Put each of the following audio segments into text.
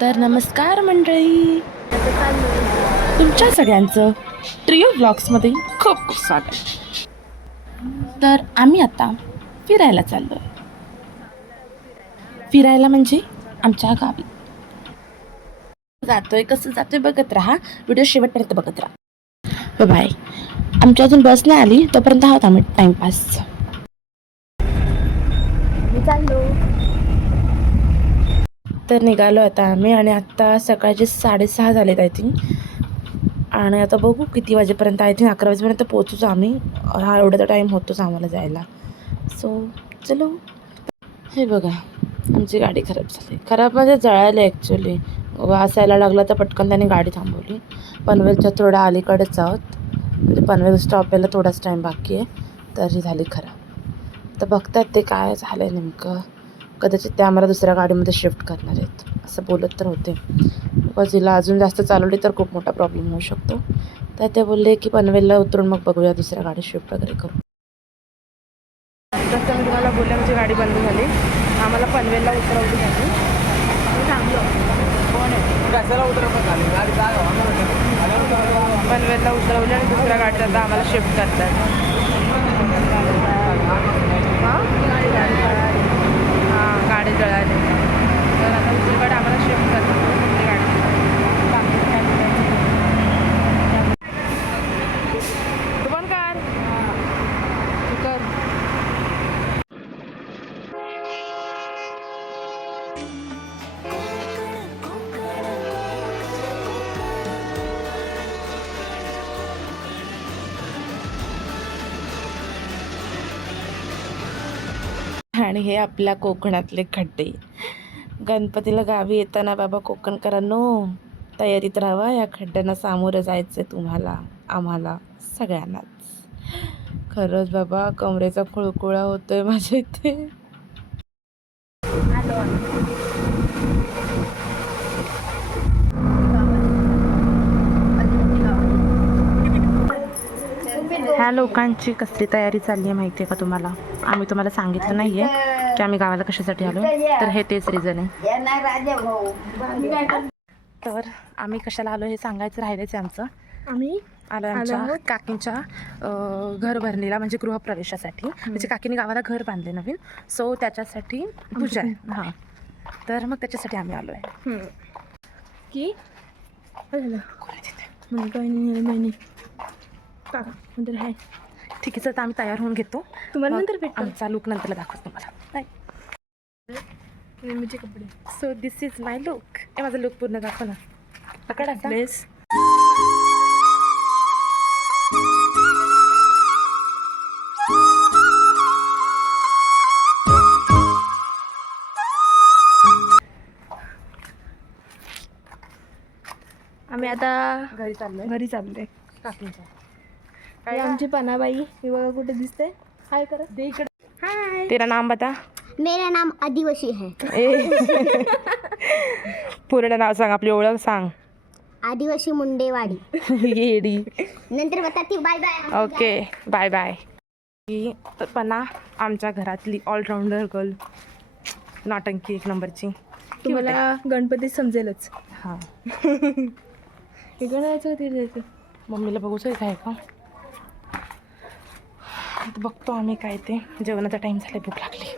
तर नमस्कार मंडळी. तुमच्या सगळ्यांचं ट्रिओ ब्लॉग्समध्ये खूप खूप स्वागत. तर आम्ही आता फिरायला चाललो फिरायला म्हणजे आमच्या गावी. जातोय कसं जातोय बघत राहा. व्हिडिओ शेवटपर्यंत बघत राहा. बाय आमची अजून बस नाही आली तोपर्यंत आहोत आम्ही चाललो. तर निघालो आता आम्ही आणि आत्ता सकाळचे साडेसहा झालेत आय थिंक आणि आता बघू किती वाजेपर्यंत आय थिंक अकरा वाजेपर्यंत पोहोचूच आम्ही. हा एवढा तर टाईम होतोच आम्हाला जायला. सो चलो. हे बघा आमची गाडी खराब झाली. खराब म्हणजे जळायला ॲक्च्युली वासायला लागला तर पटकन त्याने गाडी थांबवली. पनवेलच्या थोडा अलीकडेच आहोत. म्हणजे पनवेल स्टॉप यायला थोडाच टाईम बाकी आहे. तर ही झाली खराब. तर बघतात ते काय झालं आहे नेमकं. कदाचित ते आम्हाला दुसऱ्या गाडीमध्ये शिफ्ट करणार आहेत. असं बोलत तर होते. बिकॉज हिला अजून जास्त चालवली तर खूप मोठा प्रॉब्लेम होऊ शकतो. तर ते बोलले की पनवेलला उतरून मग बघूया दुसऱ्या गाडी शिफ्ट वगैरे करू. तसं मी तुम्हाला बोलले आमची गाडी बंद झाली. आम्हाला पनवेलला उतरवली त्यांनी. पनवेलला उतरवली आणि दुसऱ्या गाडीत आता आम्हाला शिफ्ट करतात हां हां गाडी जळाली तर आता दुसरीकडे आम्हाला शिफ्ट करतो. दुसरी गाडी तू पण कर तू कर आणि हे आपल्या कोकणातले खड्डे. गणपतीला गावी येताना बाबा कोकणकरांनो तयारीत राहावा. या खड्ड्यांना सामोरं जायचं आहे तुम्हाला आम्हाला सगळ्यांनाच. खरंच बाबा कमरेचा खुळखुळा होतोय माझ्या इथे. ह्या लोकांची कसली तयारी चालली आहे माहिती आहे का तुम्हाला? आम्ही तुम्हाला सांगितलं नाही आहे की आम्ही गावाला कशासाठी आलो तर हे तेच रिझन आहे. तर आम्ही कशाला आलो हे सांगायचं राहिलंच आहे आमचं. आम्ही आलो आमच्या काकींच्या घर भरणीला म्हणजे गृहप्रवेशासाठी. म्हणजे काकीने गावाला घर बांधले नवीन. सो त्याच्यासाठी पूजा आहे. हां. तर मग त्याच्यासाठी आम्ही आलो आहे की नंतर हाय ठीक आहे तर आम्ही तयार होऊन घेतो. तुम्हाला नंतर भेटतो. आमचा लुक नंतरला दाखवतो तुम्हाला. नेहमीचे कपडे. So this is my look हे माझा लुक पूर्ण दाखव ना. पकड बेस आम्ही आता घरी चाललोय. घरी चाललोय. काकींच्या ही आमची पनाबाई. ही बघा कुठे दिसते हाय करा. दे इकडे. हाय. तेरा नाम बता. मेरा नाम आदिवासी है. ए. पूर्ण नाव सांग आपली ओळख सांग. आदिवासी मुंडेवाडी. येडी. नंतर बताती bye bye okay bye bye ही पना आमच्या घरातली ऑलराऊंडर गर्ल नॉटंकी एक नंबरची. तुम्हाला गणपती समजेलच. हां. इकडे जायचं तिथे जायचं. मम्मीला बघूच आहे का? बघतो आम्ही काय ते. जेवणाचा टाईम झाला भूक लागली.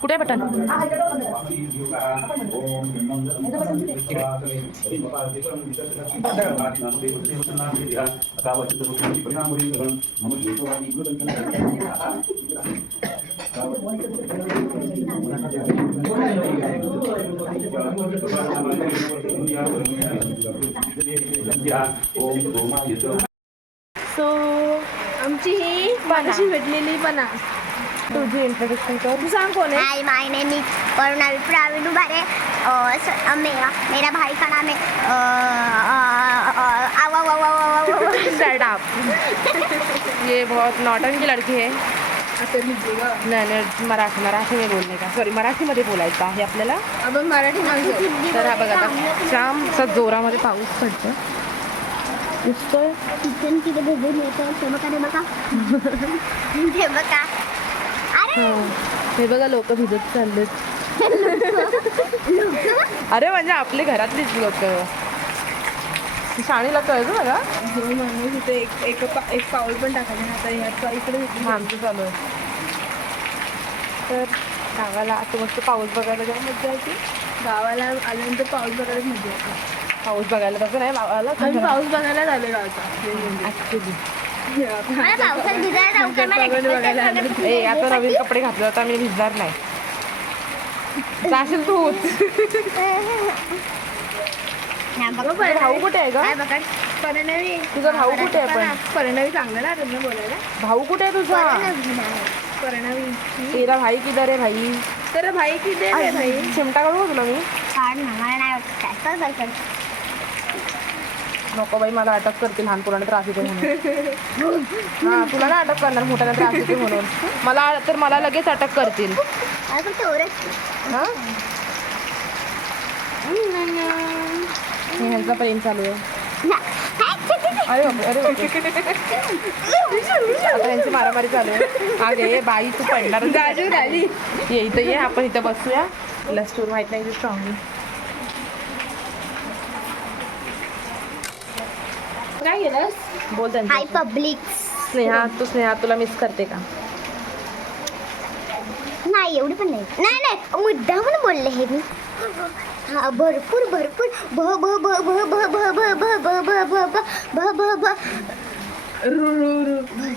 कुठे आहे बटन सो आमची ही पाण्याशी भेटलेली पणा तुझी इंट्रोडक्शन कर तू सांग कौन है माय नेम इज़ करुणा विप्रावीण विनू और मेरा मेरा भाई का नाम है ये बहुत नॉटन की लड़की है नाही नाही मराठी मराठी में बोलणे का? सॉरी मराठीमध्ये बोलायचं आहे आपल्याला. आपण मराठी तर हा बघा आता जाम असा जोरामध्ये पाऊस पडतो दिसतोय. किचन किती भिजून येतं. ते बघा ते बघा ते बघा अरे! हा. हे बघा लोक भिजत चाललेत. अरे म्हणजे आपले घरातलीच लोक. शाळेला कळतं बघा हो माणूस इथे एक एक पा- एक पाऊल पण टाकायचं आता ह्यात पा- इकडे मग आमचं चालू आहे. तर गावाला आता मस्त पाऊस बघायला जाऊन मजा येते गावाला आल्यानंतर पाऊस बघायलाच मजा येते पाऊस बघायला तसं नाही गावाला आम्ही पाऊस बघायला आलो गावचा. ऍक्च्युली मला पावसात भिजायला जाऊ का? मला बघायला बघायला आलो. ए आता नवीन कपडे घातले तर मी भिजणार नाही. जाशील तू भाऊ कुठे आहे ग? बघा परिणवी. तुझा भाऊ कुठे आहे पण? परिणवी चांगलं ना त्यांना बोलायला? भाऊ कुठे आहे तुझा? परिणवी तेरा भाई किधर आहे भाई? तर भाई किती आहे भाई? चिमटा काढू का तुला मी? काढ ना मला नाही वाटत काय चल चल चल नको बाई मला अटक करतील लहान पोरांना त्रास येते म्हणून. हा तुला ना अटक करणार मोठ्याला त्रास येते म्हणून. मला तर मला लगेच अटक करतील. हा? ह्यांचा प्रेम चालू आहे. अरे. आता यांची मारामारी चालू आहे. अगे बाई तू पडणार ये इथं ये आपण इथं बसूया. तुला स्टोर माहीत नाही स्ट्रॉंग काय केलंस? बोल हाय पब्लिक स्नेहा तू स्नेहा तुला मिस करते का? नाही एवढी पण नाही. नाही नाही मुद्दा म्हणून बोलले हे मी. हा भरपूर भरपूर भ भ भ भ भ भ भ भ भ भ भ भ भ भ भ रू रू रू रु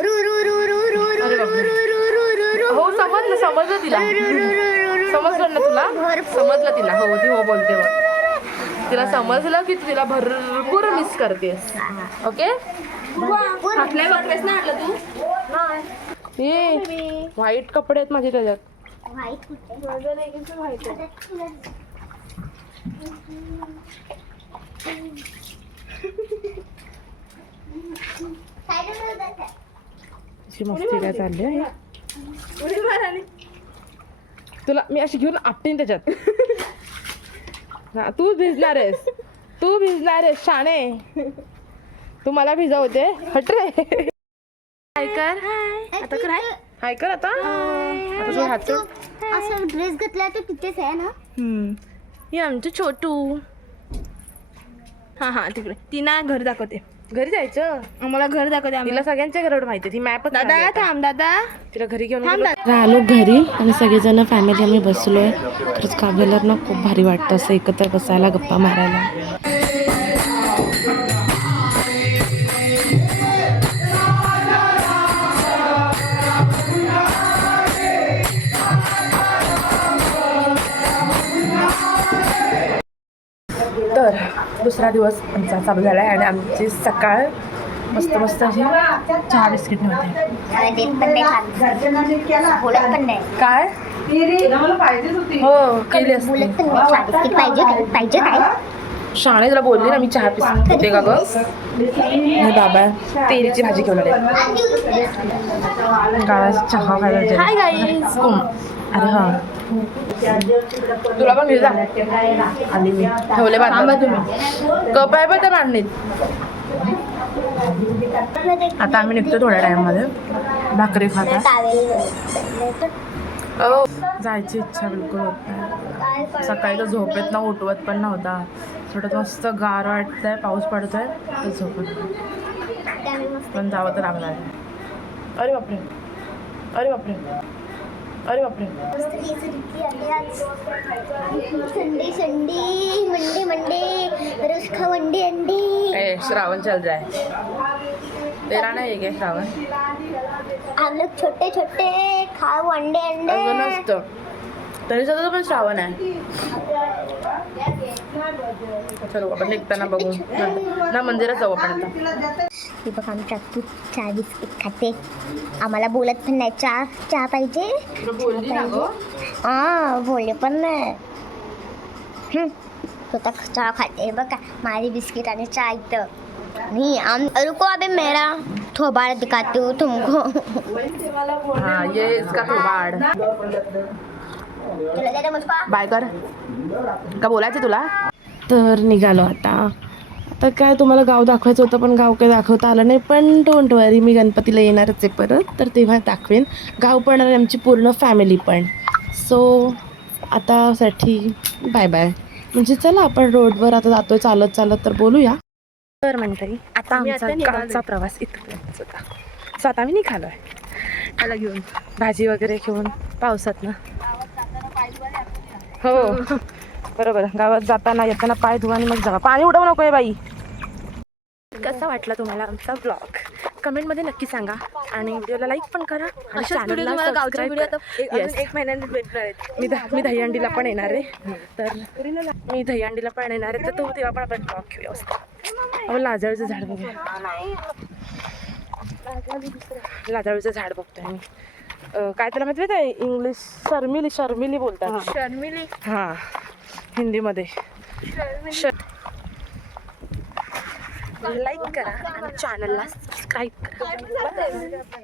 रु रु रु रु रु रु. रु रु रु रु रु हो समजलं समजलं तिला समजलं ना तुला समजलं तिला हो ती हो बोलते तिला समजलं की तिला भरपूर मिस करतेस ओके बघतेस ना आलं तू ये व्हाईट कपडे आहेत माझे त्याच्यात व्हाईट कुठे? माझं नाही कसं माहिती अशी मस्ती काय चालली आहे? उडी तुला मी अशी घेऊन आपटीन त्याच्यात. हा तू भिजणार आहेस. तू भिजणार आहेस शाणे. तू मला भिजवते. हट रे. हाय कर आता काय हाय कर आता. आता तुझा हात सोड असं ड्रेस घातला तर तिथेच आहे ना? हे आमचं छोटू. हा हा तिकडे. ती ना घर दाखवते. घरी जायचं? आम्हाला घर दाखवते आम्ही. तिला सगळ्यांच्या घरावर माहिती आहे. ती मॅप दादा थांब दादा. तिला घरी घेऊन थांब गेलो. आलो घरी आणि सगळेजण फॅमिली आम्ही बसलोय. खरंच काव्याला ना खूप भारी वाटतं असं एकत्र बसायला गप्पा मारायला. दुसरा दिवस आमचा चालू झाला आहे आणि आमची सकाळ मस्त मस्त अशी चहा बिस्किट मिळते. काय? हो केली असते. शाळे तुला बोलली ना मी चहा पिस्किट का गं? बाबा तेरीची भाजी घेऊन चहा खायला अरे हा. तुला पण घेऊ ठेवले बांधा तुम्ही. कप आहे पण त्या मांडणीत आता आम्ही निघतो थोड्या टाइममध्ये. भाकरी खाता. हो. जायची इच्छा बिलकुल होत नाही. सकाळी तर झोपेत ना उठवत पण नव्हता. थोडं मस्त गार वाटतंय पाऊस पडतोय तर झोपत पण जावं तर लागणार आहे. अरे बापरे. अरे बापरे. अरे बापरे. संडे संडे मंडे मंडे रोज खा वंडे अंडे. ए श्रावण चल जाए तेरा नाही आहे काय श्रावण? हम लोग छोटे छोटे खाओ अंडे असं अंडे नसतं. तरी सुद्धा पण श्रावण आहे. चलो आपण निघताना बघू. ना मंदिरात जाऊ आपण आता. हे बघ आमच्या तू चहा बिस्किट खाते आम्हाला बोलत पण नाही. चहा चहा पाहिजे. हा बोलले पण नाही. स्वतः चहा खाते. बघा माझी बिस्किट आणि चहा इथं. नहीं हम रुको अभी मेरा थोबाड़ दिखाती हूँ तुमको. हा ये इसका थोबाड. चला दे दे मुझको. बाय कर. का बोलायचं तुला? तर निघालो आता. आता काय तुम्हाला गाव दाखवायचं होतं पण गाव काही दाखवता आलं नाही. पण डोंट वरी मी गणपतीला येणारच आहे परत. तर तेव्हा दाखवेन. गाव पण आणि आमची पूर्ण फॅमिली पण. सो आतासाठी बाय बाय म्हणजे चला आपण रोडवर आता जातोय चालत चालत तर बोलूया. तर मंडळी आता आमचा प्रवास इथपर्यंत होता सो आता आम्ही निघालोय. त्याला घेऊन भाजी वगैरे घेऊन पावसात ना. हो. बरोबर. गावात जाताना येताना पाय धुवा आणि मग जावा. पाणी उडवू नको बाई. कसा वाटला तुम्हाला आमचा ब्लॉग कमेंटमध्ये नक्की सांगा. आणि व्हिडिओला लाईक पण करा आणि करा. एक- अजून Yes. एक महिन्याने भेटणार आहेत. मी द- मी दहीहंडीला पण येणार आहे. तर मी दहीहंडीला पण येणार आहे. तर तो तेव्हा पण आपण ब्लॉग घेऊया असतो लाजाळूचं झाड बघूया. लाजाळूचं झाड बघतोय मी. अं, काय त्याला माहिती आहे? इंग्लिश शर्मिली शर्मिली बोलतात. शर्मिली. हां. हिंदीमध्ये. लाईक करा आणि चॅनलला सबस्क्राईब करा.